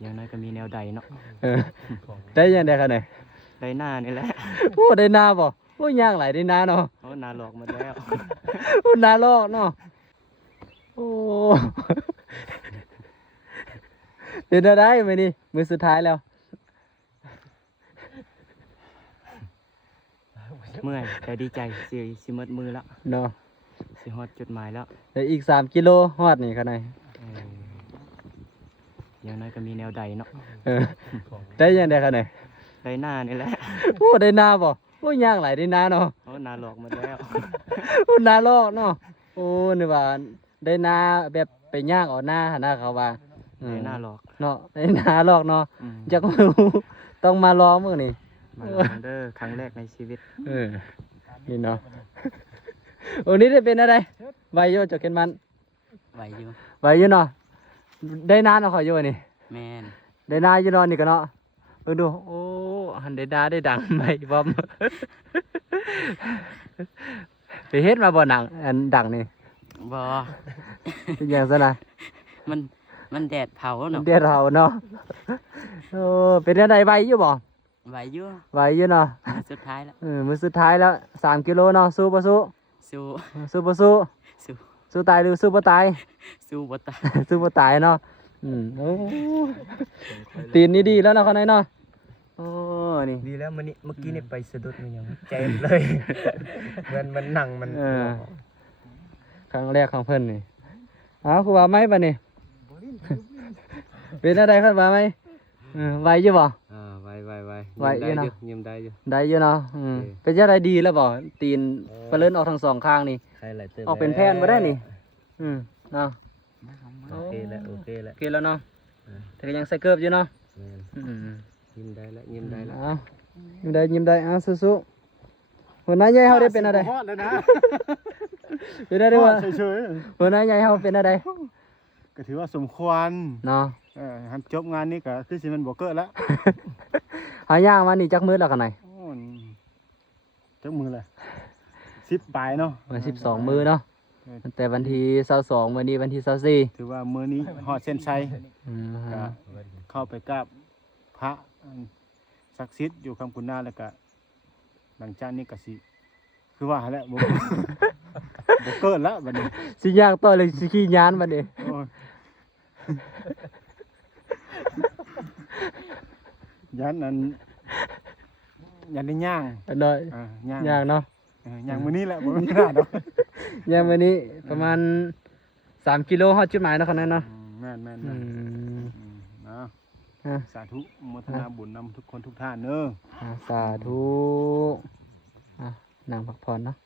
อย่างน้อยก็มีแนวใดเนาะ เออได้ยังได้ขนาดไหน ได้หน้านี่แหละ โอ้ได้นาบ่โอ้ย่างหลายได้นาเนาะ โอ้นาหลอกหมดแล้ว โอ้นาลอกเนาะโอ้เป็นอะไรมื้อนี้มื้อสุดท้ายแล้ว เมื่อยแต่ดีใจสิหมดมือแล้ว เนาะ สิฮอดจุดหมายแล้ว เดี๋ยวอีก3กิโลฮอดนี่ขนาดไหน อย่างน้อยก็มีแนวใดเนาะ เออได้ยังได้ขนาดไหน ได้หน้านี่แหละ โอ้ได้นาบ่โอ้ย่างหลายได้นาเนาะ โอ้นาหลอกหมดแล้ว โอ้นาลอกเนาะโอ้นี่ว่าได้นาแบบไปย่างเอาหน้าหนนะเขาว่า ได้หน้าหลอก เนาะได้นาลอกเนาะ อืม จักรู้ต้องมาลองมื้อนี้ มาลองเด้อครั้งแรกในชีวิต เออนี่เนาะโอ้นี่ได้เป็นอะไรไวโยจกเก็นมัน ไหวอยู่ ไวอยู่เนาะได้นานเนาะขอยอยู่นี่ แม่น ได้นานอยู่เนาะนี่ก็เนาะเบิ่งดูโอ้หันได้ดาได้ดังไหมบอม ไปเฮ็ดมาบ่หนังอันดังนี่ บ่ เป็นหยังซะนะ มันแดดเผาเนาะ เดี๋ยวเราเนาะโอ้เป็นอะไรไวอยู่บ่ ไหวอยู่ ไวอยู่เนาะ สุดท้ายแล้ว มื้อสุดท้ายแล้ว3กิโลเนาะสู้บ่สู้ สู้ สู้บ่สู้ สู้ สู้ตายหรือสู้บ่ตาย สู้บ่ตาย สู้บ่ตายเนาะโอ้ตีนนี่ดีแล้วเนาะคนไหนเนาะโอ้นี่ ดีแล้วเมื่อกี้นี่ไปสะดุดมันยังเจ็บเลยมันหนังมัน ครั้งแรกของเพิ่นนี่อ้าวครูบาไหมบัดนี้ เป็นอะไรครับบาไหมไวอยู่บ่ ไว ไหวอยู่เนาะ ยิ้มได้อยู่ ได้อยู่เนาะเป็นจะได้ดีแล้วบ่ตีนเปลิ้นออกทั้งสองข้างนี่ ใครหลายเติม ออกเป็นแผ่นบ่ได้นี่เนาะ โอเคแล้ว โอเคแล้วเนาะแต่ก็ยังใส่เกิบอยู่เนาะ ยิ้มได้แล้วยิ้มได้แล้ว เอายิ้มได้เอาสู้ๆหัวหน้าใหญ่เฮาได้เป็นอะไร ฮอดแล้วนะ เป็นอะไรวะ เฉย หัวหน้าใหญ่เฮาเป็นอะไร ๆก็ถือว่าสมควร เนาะ หันจบงานนี้ก็คือสิมันบ่เกิดแล้ว หาย่างมานี่จักมื้อแล้วกันไหน โอ้ยจักมือเลย10ปลายเนาะ วัน12มื้อเนาะตั้งแต่วันที่22มื้อนี้วันที่24 ถือว่ามื้อนี้ฮอดเส้นชัย ฮะ ก็เข้าไปกราบพระศักดิ์สิทธิ์อยู่คำคุณนาแล้วก็หลังจากนี้ก็สิคือว่าหั่นแหละบ่ บ่เกิดแล้วบัดนี้ สิย่างต่อเลยสิขี้ยานบัดนี้ โอ้ยยันนั้นยันได้ย่าง อันน้อย ย่าง ย่างเนาะ ย่างมื้อนี้แหละบ่มีหน้าดอก ย่างมื้อนี้ประมาณ3กิโลฮอดจุดหมายเนาะคนนั้นเนาะ แม่น อืม นะ อ่ะ สาธุอนุโมทนาบุญนำทุกคนทุกท่านเนอะ สาธุนั่งพักผ่อนเนาะ